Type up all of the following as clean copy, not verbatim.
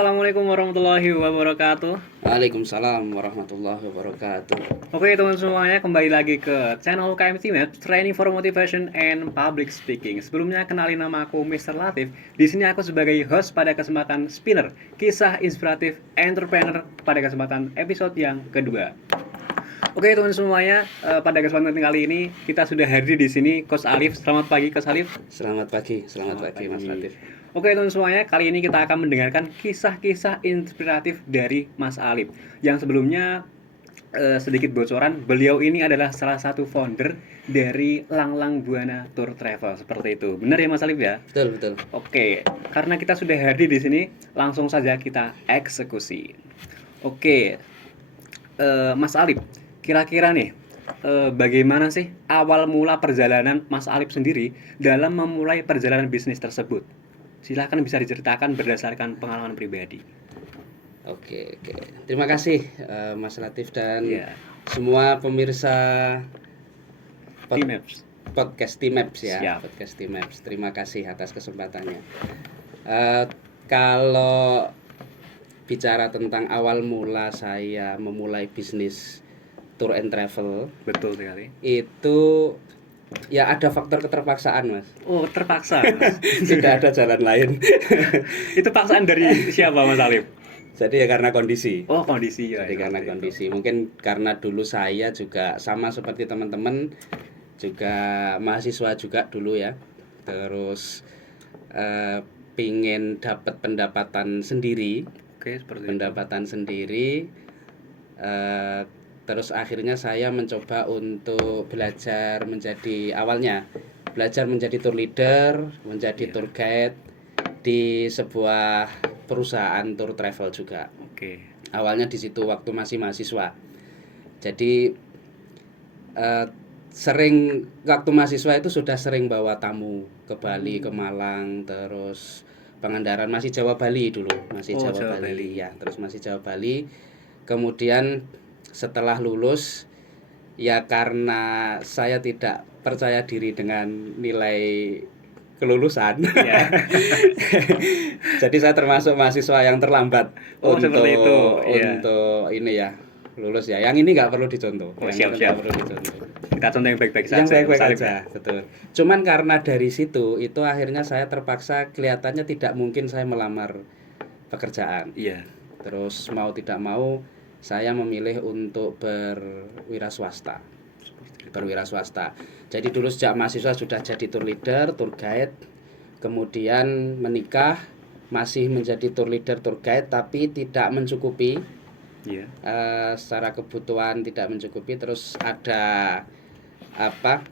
Assalamualaikum warahmatullahi wabarakatuh. Waalaikumsalam warahmatullahi wabarakatuh. Oke teman semuanya, kembali lagi ke channel KMT Maps Training for Motivation and Public Speaking. Sebelumnya kenalin nama aku Mr. Latif. Di sini aku sebagai host pada kesempatan Spinner, kisah inspiratif entrepreneur pada kesempatan episode yang kedua. Oke teman semuanya, pada kesempatan kali ini kita sudah hadir di sini Coach Alif. Selamat pagi Coach Alif. Selamat pagi Mas Latif. Oke teman semuanya, kali ini kita akan mendengarkan kisah-kisah inspiratif dari Mas Alif. Yang sebelumnya sedikit bocoran, beliau ini adalah salah satu founder dari Langlang Buana Tour Travel, seperti itu. Benar ya Mas Alif ya? Betul. Oke, karena kita sudah hadir di sini, langsung saja kita eksekusi. Oke, Mas Alif, kira-kira nih, bagaimana sih awal mula perjalanan Mas Alif sendiri dalam memulai perjalanan bisnis tersebut? Silahkan bisa diceritakan berdasarkan pengalaman pribadi. Oke. Terima kasih Mas Latif dan Iya. semua pemirsa T-Maps. podcast T-Maps ya. Siap. Podcast T-Maps. Terima kasih atas kesempatannya. Kalau bicara tentang awal mula saya memulai bisnis tour and travel, Betul sekali. itu ya ada faktor keterpaksaan, Mas. Oh, terpaksa, Mas. Tidak ada jalan lain. Itu paksaan dari siapa, Mas Alif? Jadi ya karena kondisi. Oh, kondisi ya. Jadi karena kondisi. Mungkin karena dulu saya juga sama seperti teman-teman, juga mahasiswa juga dulu ya. Terus pingin dapat pendapatan sendiri. Oke, seperti pendapatan sendiri. Terus akhirnya saya mencoba untuk belajar belajar menjadi tour leader, menjadi tour guide di sebuah perusahaan tour travel juga. Oke. Awalnya di situ waktu masih mahasiswa. Jadi sering waktu mahasiswa itu sudah sering bawa tamu ke Bali, ke Malang, terus Pangandaran, masih Jawa Bali dulu, Jawa Bali ya, terus masih Jawa Bali. Kemudian setelah lulus ya karena saya tidak percaya diri dengan nilai kelulusan. Ya. Jadi saya termasuk mahasiswa yang terlambat untuk Iya. ini ya, lulus ya. Yang ini nggak perlu dicontoh. Siap. Nggak perlu dicontoh. Kita contoh yang baik-baik saja. Yang baik-baik Mas Alif. aja, betul. Cuman karena dari situ itu akhirnya saya terpaksa, kelihatannya tidak mungkin saya melamar pekerjaan. Iya. Terus mau tidak mau saya memilih untuk berwira swasta. Jadi dulu sejak mahasiswa sudah jadi tour leader, tour guide, kemudian menikah, masih menjadi tour leader, tour guide, tapi tidak mencukupi. Iya. Secara kebutuhan tidak mencukupi, terus ada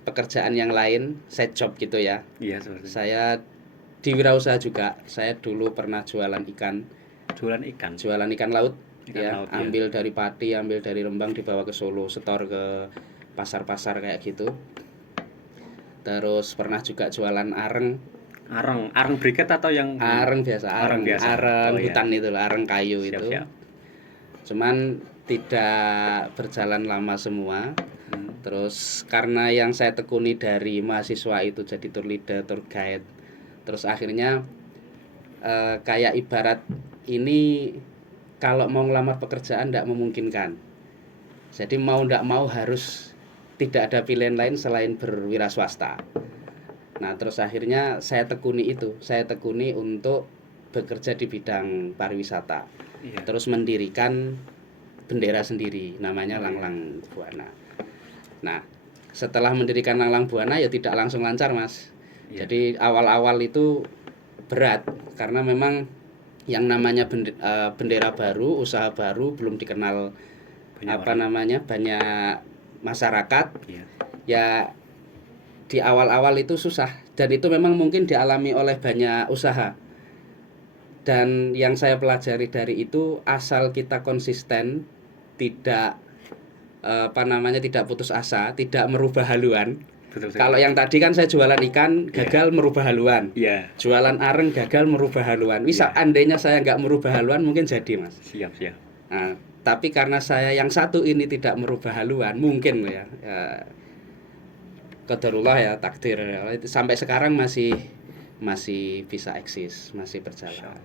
pekerjaan yang lain, side job gitu ya. Iya, seperti itu. Saya di wirausaha juga. Saya dulu pernah jualan ikan laut. Laut, ambil dari Pati, ambil dari Rembang, dibawa ke Solo, setor ke pasar-pasar kayak gitu. Terus pernah juga jualan areng briket atau yang areng biasa, areng hutan itu loh, areng kayu. Siap. Itu cuman tidak berjalan lama semua. Terus karena yang saya tekuni dari mahasiswa itu jadi tour leader, tour guide, terus akhirnya kayak ibarat ini kalau mau ngelamar pekerjaan tidak memungkinkan. Jadi mau tidak mau harus tidak ada pilihan lain selain berwira swasta. Nah terus akhirnya saya tekuni untuk bekerja di bidang pariwisata. Iya. Terus mendirikan bendera sendiri, namanya Langlang Buana. Nah setelah mendirikan Langlang Buana ya tidak langsung lancar, Mas. Iya. Jadi awal-awal itu berat karena memang yang namanya bendera baru, usaha baru, belum dikenal banyak masyarakat. Iya. Ya di awal-awal itu susah, dan itu memang mungkin dialami oleh banyak usaha. Dan yang saya pelajari dari itu, asal kita konsisten, tidak tidak putus asa, tidak merubah haluan. Kalau yang tadi kan saya jualan ikan gagal merubah haluan. Iya. Jualan areng gagal merubah haluan. Andainya saya nggak merubah haluan mungkin jadi, Mas. Siap. Nah, tapi karena saya yang satu ini tidak merubah haluan, mungkin ya qadarullah ya, takdir. Sampai sekarang masih bisa eksis, masih berjalan.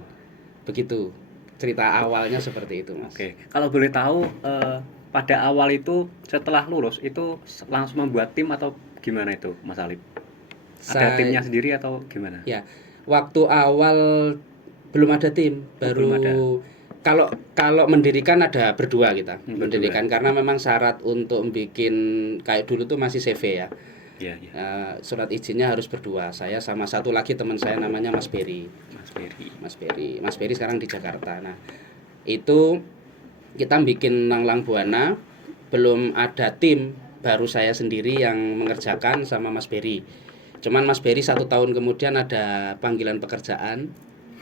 Begitu. cerita awalnya seperti itu, Mas. Oke, kalau boleh tahu pada awal itu setelah lulus itu langsung membuat tim atau gimana itu, Mas Alif? Ada timnya Saya sendiri atau gimana? ya, waktu awal belum ada tim, Belum ada. kalau kalau mendirikan ada berdua kita. Berdua. Mendirikan karena memang syarat untuk bikin kayak dulu tuh masih CV ya. Iya, iya. Surat izinnya harus berdua. Saya sama satu lagi teman saya namanya Mas Beri. Mas Ferry. Mas Beri sekarang di Jakarta. Nah, itu kita bikin Langlang Buana, belum ada tim, baru saya sendiri yang mengerjakan sama Mas Beri. Cuman Mas Beri 1 tahun kemudian ada panggilan pekerjaan,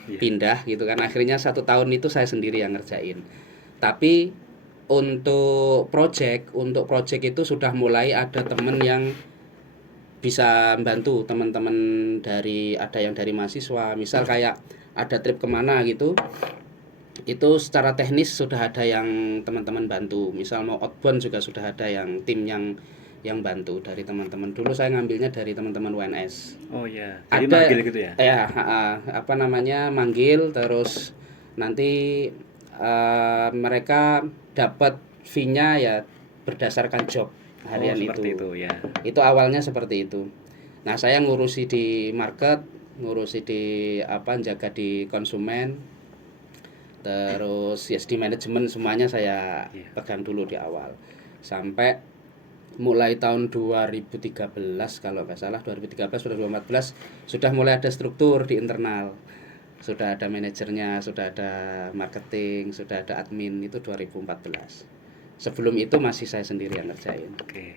Iya. pindah gitu kan. Akhirnya 1 tahun itu saya sendiri yang ngerjain. Tapi untuk project itu sudah mulai ada temen yang bisa bantu, teman-teman ada yang dari mahasiswa, misal kayak ada trip kemana gitu, itu secara teknis sudah ada yang teman-teman bantu. Misal mau outbound juga sudah ada yang tim yang bantu dari teman-teman. Dulu saya ngambilnya dari teman-teman UNS. Oh iya. Jadi Ada manggil gitu ya? ya, apa namanya, manggil, terus nanti mereka dapat fee-nya ya berdasarkan job harian seperti itu ya. Itu awalnya seperti itu. Nah, saya ngurusi di market, ngurusi di jaga di konsumen, terus di manajemen semuanya saya pegang dulu di awal. Sampai mulai tahun 2013 kalau nggak salah, 2013 atau 2014 sudah mulai ada struktur di internal. Sudah ada manajernya, sudah ada marketing, sudah ada admin, itu 2014. Sebelum itu masih saya sendiri yang ngerjain. Oke.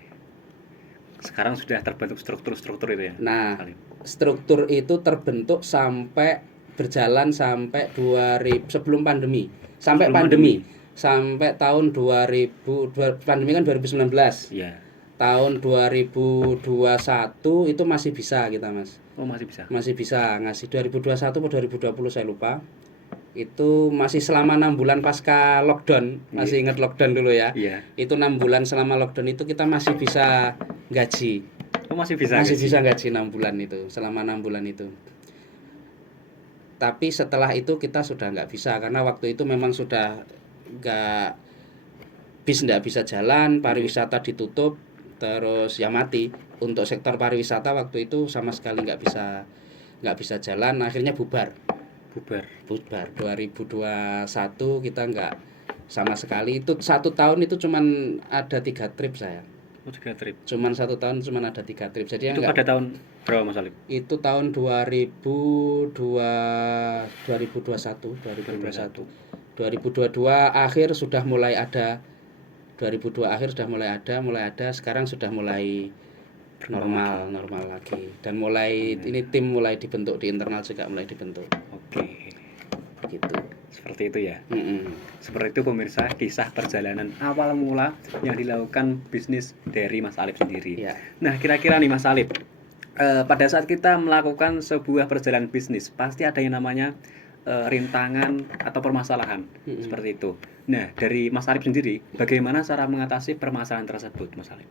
Sekarang sudah terbentuk struktur-struktur itu ya? Nah, struktur itu terbentuk sampai berjalan sampai 2000 sebelum pandemi. Sampai pandemi. Sampai tahun 2000, pandemi kan 2019. Iya. Tahun 2021 itu masih bisa kita, Mas. Oh, masih bisa. Masih bisa ngasih 2021 atau 2020 saya lupa. Itu masih selama 6 bulan pasca lockdown. Masih ingat lockdown dulu ya? Iya. Itu 6 bulan selama lockdown itu kita masih bisa gaji. Oh, masih bisa. Masih bisa gaji 6 bulan itu, selama 6 bulan itu. Tapi setelah itu kita sudah nggak bisa karena waktu itu memang sudah nggak bisa jalan, pariwisata ditutup, terus ya mati. Untuk sektor pariwisata waktu itu sama sekali nggak bisa jalan, akhirnya bubar. 2021 kita nggak sama sekali. Itu 1 tahun itu cuman ada 3 trip saya. Oh, 3 trip. Cuman 1 tahun cuman ada 3 trip. Jadi itu pada tahun berapa, Mas Alif? Itu tahun 2021. 2022 akhir sudah mulai ada. 2002 akhir sudah mulai ada. Sekarang sudah mulai normal lagi. Dan ini tim mulai dibentuk di internal juga mulai dibentuk. Oke. Gitu. Seperti itu ya. Seperti itu pemirsa, kisah perjalanan awal mula yang dilakukan bisnis dari Mas Alif sendiri. Ya. Nah, kira-kira nih Mas Alif, pada saat kita melakukan sebuah perjalanan bisnis pasti ada yang namanya rintangan atau permasalahan seperti itu. Nah, dari Mas Alif sendiri, bagaimana cara mengatasi permasalahan tersebut, Mas Alif?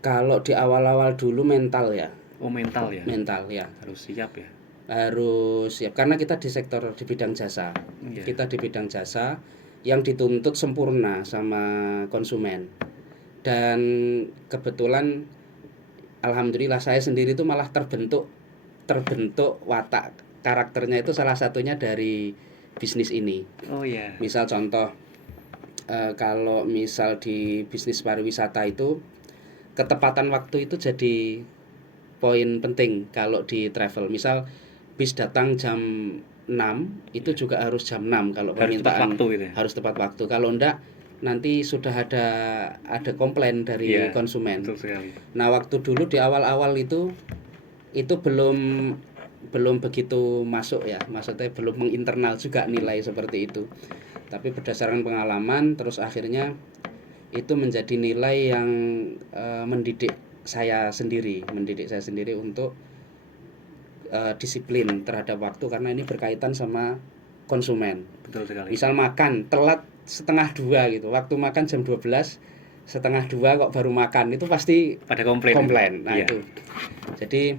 Kalau di awal-awal dulu mental ya. Oh, mental ya. Mental ya. Harus siap ya. Harus siap karena kita di bidang jasa. Kita di bidang jasa yang dituntut sempurna sama konsumen. Dan kebetulan alhamdulillah saya sendiri itu malah terbentuk watak karakternya itu salah satunya dari bisnis ini. Oh iya. Misal contoh kalau misal di bisnis pariwisata itu ketepatan waktu itu jadi poin penting kalau di travel. Misal bis datang jam 6 itu juga harus jam 6 kalau permintaan harus tepat waktu. Kalau enggak nanti sudah ada komplain dari konsumen. Betul sekali. Nah, waktu dulu di awal-awal itu belum begitu masuk ya. Maksudnya belum menginternal juga nilai seperti itu. Tapi berdasarkan pengalaman terus akhirnya itu menjadi nilai yang mendidik saya sendiri untuk disiplin terhadap waktu karena ini berkaitan sama konsumen. Betul sekali. Misal makan telat 1:30 gitu. Waktu makan jam 12, 1:30 kok baru makan, itu pasti pada komplain. Nah, itu. Jadi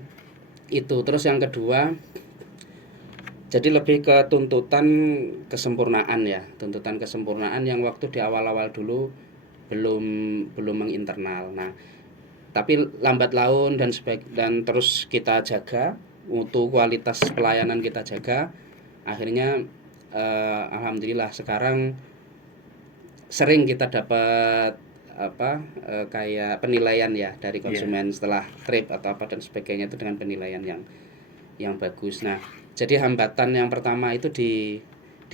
itu terus yang kedua Jadi lebih ke tuntutan kesempurnaan ya, tuntutan kesempurnaan yang waktu di awal-awal dulu belum belum menginternal. Nah, tapi lambat laun dan terus kita jaga mutu kualitas pelayanan kita jaga, akhirnya alhamdulillah sekarang sering kita dapat kayak penilaian ya dari konsumen setelah trip atau apa dan sebagainya itu dengan penilaian yang bagus. Nah, jadi hambatan yang pertama itu di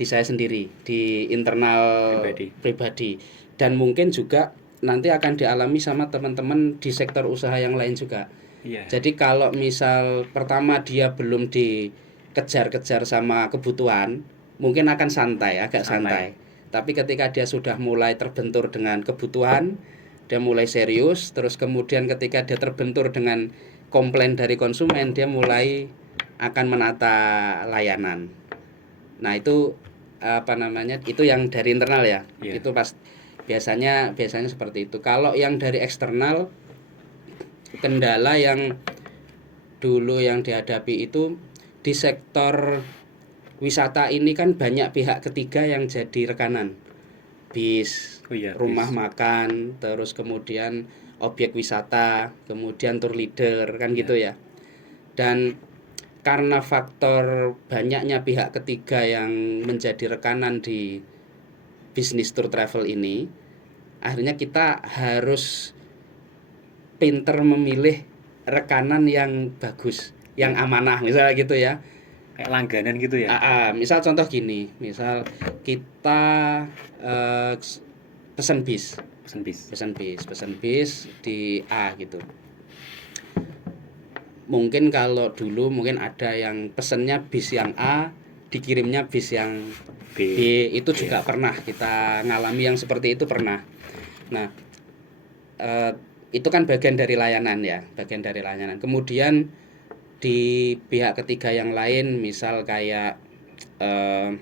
saya sendiri, di internal pribadi dan mungkin juga nanti akan dialami sama teman-teman di sektor usaha yang lain juga. Jadi kalau misal pertama dia belum dikejar-kejar sama kebutuhan, mungkin akan santai, agak santai. Tapi ketika dia sudah mulai terbentur dengan kebutuhan, dia mulai serius, terus kemudian ketika dia terbentur dengan komplain dari konsumen, dia mulai akan menata layanan. Nah, itu itu yang dari internal ya. Itu biasanya seperti itu. Kalau yang dari eksternal, kendala yang dulu yang dihadapi itu di sektor wisata ini kan banyak pihak ketiga yang jadi rekanan. Bis, rumah makan, terus kemudian objek wisata, kemudian tour leader kan gitu ya. Dan karena faktor banyaknya pihak ketiga yang menjadi rekanan di bisnis tour travel ini, akhirnya kita harus pinter memilih rekanan yang bagus, yang amanah misalnya gitu ya. Kayak langganan gitu ya. Misal contoh gini, misal kita pesen bis di A gitu. Mungkin kalau dulu mungkin ada yang pesennya bis yang A, dikirimnya bis yang B. Itu juga pernah kita ngalami yang seperti itu pernah. Nah, itu kan bagian dari layanan ya, Kemudian di pihak ketiga yang lain, misal kayak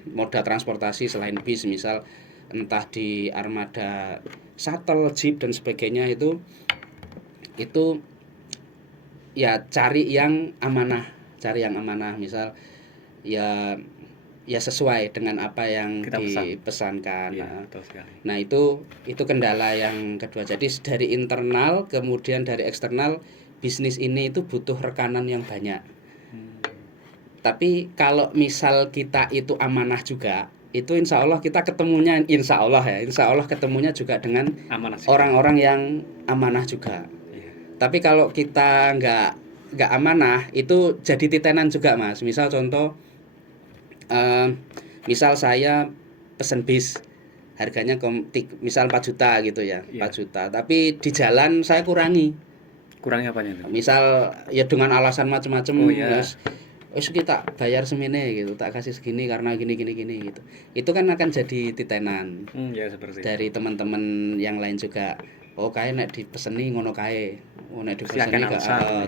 moda transportasi selain bis, misal entah di armada shuttle, jeep dan sebagainya, itu ya cari yang amanah, misal ya sesuai dengan apa yang kita dipesankan. Nah, itu kendala yang kedua. Jadi dari internal kemudian dari eksternal, bisnis ini itu butuh rekanan yang banyak. Tapi kalau misal kita itu amanah juga, itu insya Allah kita ketemunya ketemunya juga dengan orang-orang yang amanah juga. Tapi kalau kita nggak amanah, itu jadi titenan juga, Mas. Misal contoh, misal saya pesen bis harganya misal 4 juta gitu ya, 4 juta. Tapi di jalan saya Kurangnya apanya itu? Misal ya dengan alasan macam-macam, wis kita bayar semene gitu, tak kasih segini karena gini gitu. Itu kan akan jadi titenan. Dari teman-teman yang lain juga. Oh, kae nek dipeseni ngono kae. Oh, nek dipeseni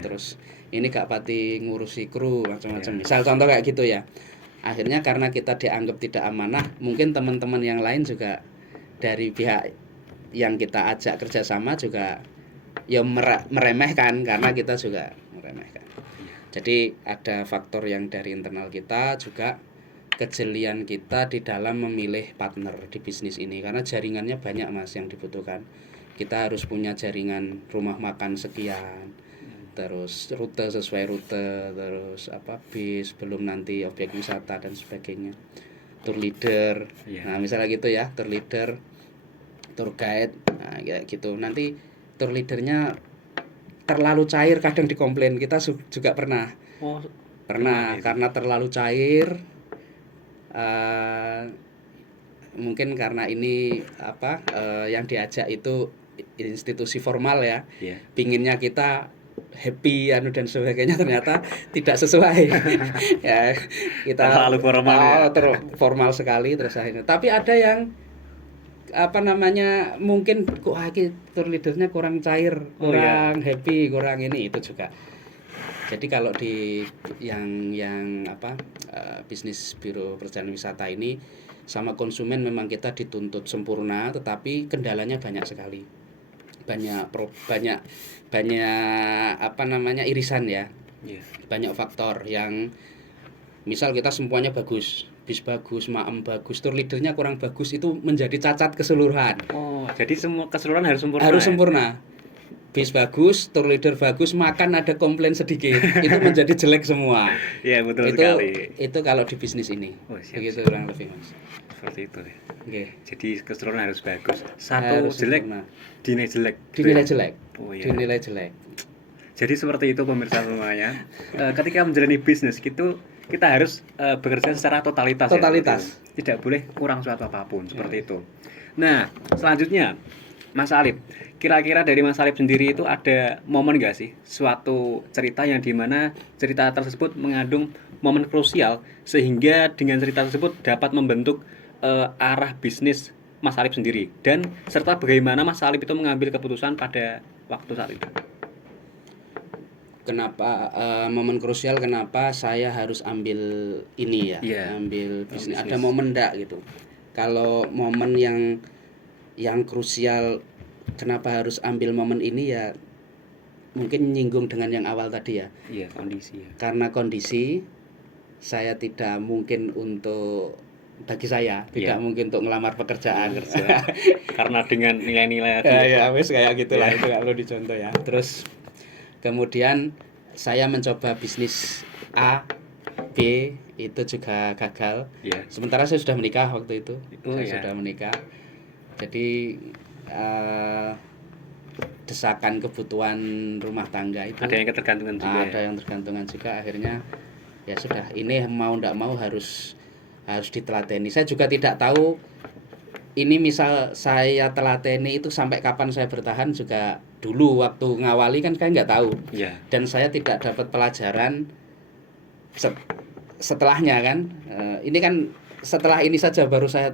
terus ini gak pati ngurusi kru macam-macam. Misal contoh kayak gitu ya. Akhirnya karena kita dianggap tidak amanah, mungkin teman-teman yang lain juga dari pihak yang kita ajak kerjasama juga ya meremehkan, karena kita juga meremehkan. Jadi ada faktor yang dari internal kita, juga kejelian kita di dalam memilih partner di bisnis ini, karena jaringannya banyak, Mas, yang dibutuhkan. Kita harus punya jaringan rumah makan sekian, terus rute sesuai rute, terus bis, belum nanti objek wisata dan sebagainya, tour leader. Nah, misalnya gitu ya, tour leader, tour guide, nah ya gitu. Nanti tour leadernya terlalu cair, kadang dikomplain kita juga pernah karena terlalu cair. Mungkin karena ini yang diajak itu institusi formal ya, pinginnya kita happy dan sebagainya, ternyata tidak sesuai. Ya, kita terlalu formal formal sekali terus akhirnya. Tapi ada yang mungkin kok tour leadernya kurang cair, kurang happy, kurang ini, itu juga. Jadi kalau di yang bisnis biro perjalanan wisata ini sama konsumen memang kita dituntut sempurna, tetapi kendalanya banyak sekali. Banyak irisan ya. Banyak faktor yang Misal kita semuanya bagus, bis bagus, maem bagus, tour leadernya kurang bagus, itu menjadi cacat keseluruhan. Oh, jadi semua keseluruhan harus sempurna. Harus ya? sempurna. Bis bagus, tour leader bagus, makan ada komplain sedikit, itu menjadi jelek semua. Iya, betul itu sekali. itu kalau di bisnis ini. Oh, siap, Begitu siap. kurang lebih, Mas. Seperti itu ya. Oke. Jadi keseluruhan harus bagus. Satu Harus jelek sempurna. dinilai jelek. Dinilai jelek. Oh iya. Dinilai jelek. Jadi seperti itu pemirsa semuanya. Ketika menjalani bisnis gitu kita harus bekerja secara totalitas. Totalitas. Ya, seperti itu. Tidak boleh kurang suatu apapun seperti itu. Nah, selanjutnya Mas Alip, kira-kira dari Mas Alip sendiri itu ada momen nggak sih suatu cerita yang dimana cerita tersebut mengandung momen krusial sehingga dengan cerita tersebut dapat membentuk arah bisnis Mas Alip sendiri dan serta bagaimana Mas Alip itu mengambil keputusan pada waktu saat itu. Kenapa momen krusial, kenapa saya harus ambil ini ya? Iya. Ambil bisnis. Bisnis. Ada momen enggak gitu. Kalau momen yang krusial, kenapa harus ambil momen ini ya? Mungkin nyinggung dengan yang awal tadi ya. Iya, kondisi ya. Karena kondisi saya tidak mungkin untuk, bagi saya tidak Iya. mungkin untuk ngelamar pekerjaan. Karena dengan nilai-nilai Ya wes kayak gitulah, Iya. itu kalau dicontoh ya. Terus kemudian saya mencoba bisnis A, B, itu juga gagal. Iya. Sementara saya sudah menikah waktu itu. Oh, Saya iya. sudah menikah. Jadi desakan kebutuhan rumah tangga itu Ada yang ketergantungan juga. ada yang tergantungan juga. Akhirnya ya sudah, ini mau ndak mau harus ditelateni. Saya juga tidak tahu ini, misal saya telateni itu sampai kapan saya bertahan juga. Dulu waktu ngawali kan saya nggak tahu, Iya. dan saya tidak dapat pelajaran setelahnya kan. Ini kan setelah ini saja baru saya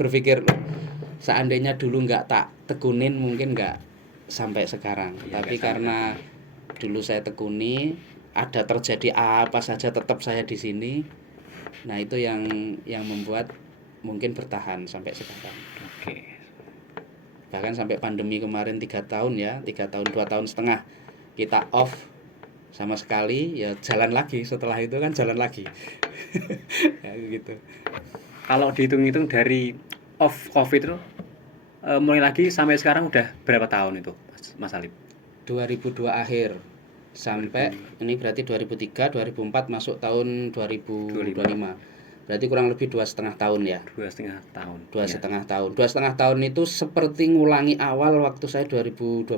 berpikir, seandainya dulu nggak tak tekunin mungkin nggak sampai sekarang. Iya, Tapi nggak sampai. karena dulu saya tekuni, ada terjadi apa saja tetap saya di sini. Nah itu yang membuat mungkin bertahan sampai sekarang. Oke. Bahkan sampai pandemi kemarin 3 tahun ya, 3 tahun, 2 tahun setengah kita off sama sekali, ya jalan lagi. Setelah itu kan jalan lagi. Ya gitu. Kalau dihitung-hitung dari off COVID itu mulai lagi sampai sekarang udah berapa tahun itu, Mas Alip? 2002 akhir sampai ini berarti 2003, 2004 masuk tahun 2025. Berarti kurang lebih 2,5 tahun ya. 2,5 tahun. 2,5 tahun. 2,5 tahun itu seperti ngulangi awal waktu saya 2012.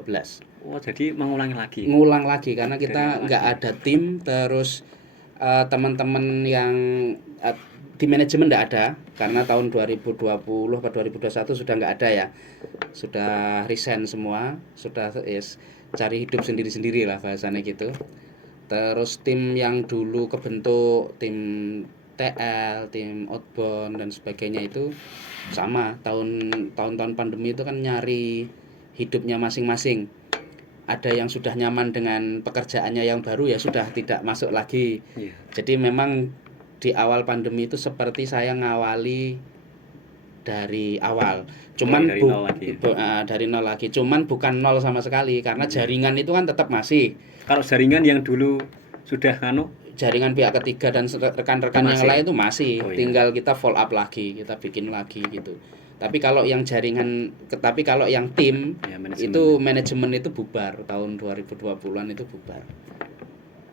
Oh, jadi mengulangi lagi. Ngulang lagi karena Dari kita awal nggak lagi. ada tim. Terus teman-teman yang di manajemen nggak ada karena tahun 2020 atau 2021 sudah nggak ada ya, sudah resign semua, sudah cari hidup sendiri-sendiri lah bahasanya gitu. Terus tim yang dulu kebentuk, tim TL, tim outbound dan sebagainya itu sama, tahun-tahun pandemi itu kan nyari hidupnya masing-masing. Ada yang sudah nyaman dengan pekerjaannya yang baru, ya sudah tidak masuk lagi. Iya. Jadi memang di awal pandemi itu seperti saya ngawali dari awal. Cuman Dari nol lagi. dari nol lagi. Cuman bukan nol sama sekali karena jaringan itu kan tetap masih. Kalau jaringan yang dulu sudah Jaringan pihak ketiga dan rekan-rekan yang Masih. lain itu masih. Oh, iya. Tinggal kita follow up lagi, kita bikin lagi gitu. Tapi kalau yang tim Ya, manajemen. itu manajemen itu bubar tahun 2020-an itu bubar.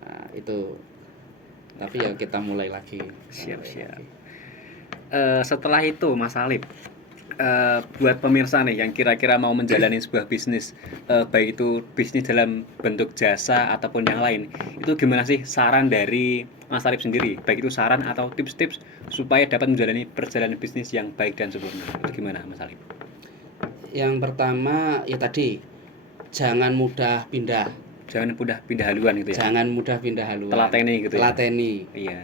Nah, itu. Tapi ya kita mulai lagi. Siap-siap. Setelah itu Mas Alip, buat pemirsa nih yang kira-kira mau menjalani sebuah bisnis, baik itu bisnis dalam bentuk jasa ataupun yang lain, itu gimana sih saran dari Mas Alip sendiri, baik itu saran atau tips-tips supaya dapat menjalani perjalanan bisnis yang baik dan sempurna? Itu gimana Mas Alip? Yang pertama ya tadi, jangan mudah pindah. Jangan mudah pindah haluan gitu ya. Jangan mudah pindah haluan. Telateni gitu ya. Telateni. Iya.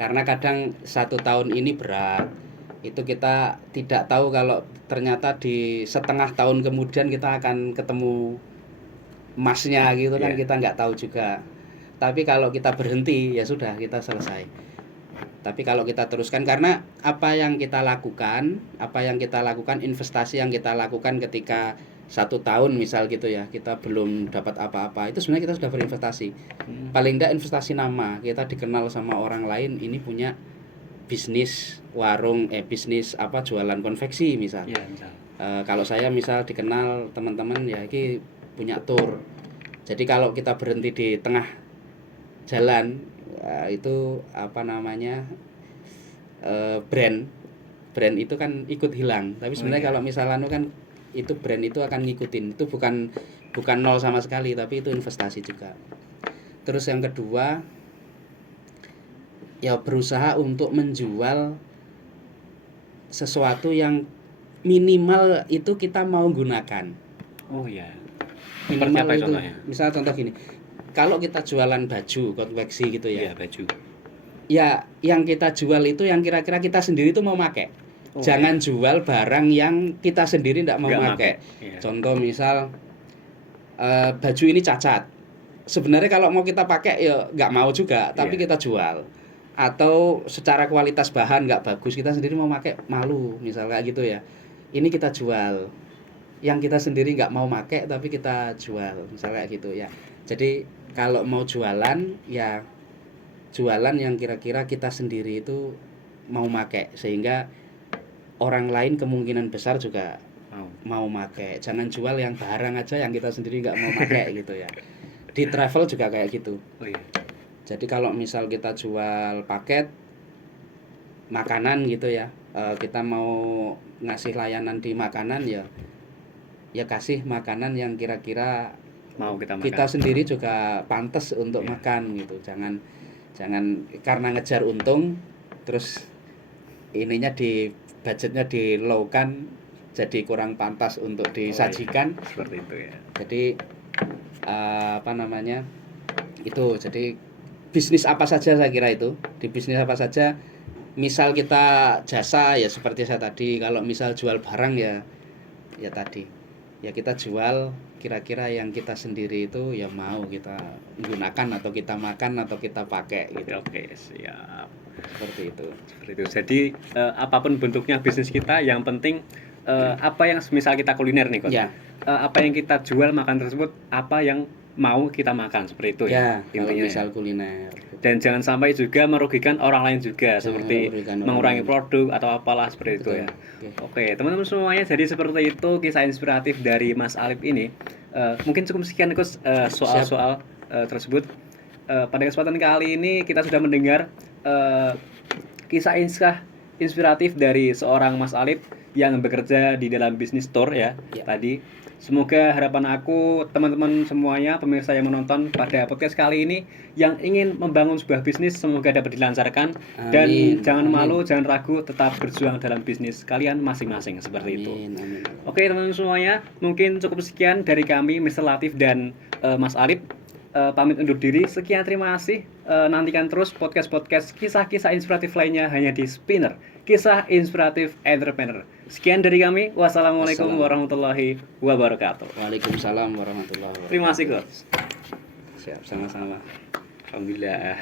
Karena kadang 1 tahun ini berat. Itu kita tidak tahu kalau ternyata di setengah tahun kemudian kita akan ketemu emasnya gitu kan. Yeah. Kita nggak tahu juga. Tapi kalau kita berhenti ya sudah, kita selesai. Tapi kalau kita teruskan, karena apa yang kita lakukan, investasi yang kita lakukan ketika 1 tahun misal gitu ya, kita belum dapat apa-apa, itu sebenarnya kita sudah berinvestasi. Paling enggak investasi nama, kita dikenal sama orang lain ini punya bisnis warung, bisnis apa, jualan konveksi misal. Iya, misal. Kalau saya misal dikenal teman-teman ya ini punya tour. Jadi kalau kita berhenti di tengah jalan, itu apa namanya, brand itu kan ikut hilang. Tapi sebenarnya kalau misalnya kan itu brand itu akan ngikutin. Itu bukan nol sama sekali, tapi itu investasi juga. Terus yang kedua, ya berusaha untuk menjual sesuatu yang minimal itu kita mau gunakan. Oh iya. Minimal Seperti apa itu, contohnya? misal contoh gini, kalau kita jualan baju konveksi gitu ya, Iya, baju. ya yang kita jual itu yang kira-kira kita sendiri tuh mau pakai. Oh, Jangan jual barang yang kita sendiri tidak mau Nggak pakai. Iya. Contoh misal baju ini cacat. Sebenarnya kalau mau kita pakai ya nggak mau juga, tapi kita jual. Atau secara kualitas bahan nggak bagus, kita sendiri mau pakai malu, misalnya gitu ya. Ini kita jual. Yang kita sendiri nggak mau pakai tapi kita jual, misalnya gitu ya. Jadi kalau mau jualan ya jualan yang kira-kira kita sendiri itu mau pakai, sehingga orang lain kemungkinan besar juga mau pakai. Jangan jual yang barang aja yang kita sendiri nggak mau pakai gitu ya. Di travel juga kayak gitu. Oh iya. Jadi kalau misal kita jual paket makanan gitu ya, kita mau ngasih layanan di makanan ya kasih makanan yang kira-kira Mau kita makan. kita sendiri juga pantas untuk makan gitu. Jangan karena ngejar untung terus ininya di budgetnya di low kan, jadi kurang pantas untuk disajikan. Seperti itu ya. Jadi apa namanya, itu jadi bisnis apa saja saya kira itu, di bisnis apa saja, misal kita jasa ya seperti saya tadi, kalau misal jual barang ya tadi ya kita jual kira-kira yang kita sendiri itu ya mau kita gunakan atau kita makan atau kita pakai gitu. Oke, siap. Seperti itu. Seperti itu. Jadi apapun bentuknya bisnis kita, yang penting apa yang misal kita kuliner nih, Coach. Ya. Apa yang kita jual makan tersebut, apa yang mau kita makan, seperti itu Ya, ya. kalau Intinya misal ya. kuliner. Dan jangan sampai juga merugikan orang lain juga, Jangan seperti merugikan orang mengurangi lain. produk atau apalah seperti itu Betul. ya. Oke, teman-teman semuanya, jadi seperti itu kisah inspiratif dari Mas Alip ini. Mungkin cukup sekian, Gus, soal-soal tersebut. Pada kesempatan kali ini kita sudah mendengar kisah inspiratif dari seorang Mas Alip yang bekerja di dalam bisnis store ya. Tadi semoga harapan aku, teman-teman semuanya, pemirsa yang menonton pada podcast kali ini, yang ingin membangun sebuah bisnis semoga dapat dilancarkan. Dan jangan malu, jangan ragu, tetap berjuang dalam bisnis kalian masing-masing, seperti itu. Amin. Oke teman-teman semuanya, mungkin cukup sekian dari kami, Mr. Latif dan Mas Alip. Pamit undur diri. Sekian, terima kasih. Nantikan terus podcast-podcast kisah-kisah inspiratif lainnya hanya di Spinner, Kisah Inspiratif Entrepreneur. Sekian dari kami. Wassalamualaikum warahmatullahi wabarakatuh. Waalaikumsalam warahmatullahi wabarakatuh. Terima kasih, Coach. Siap, sama-sama. Alhamdulillah.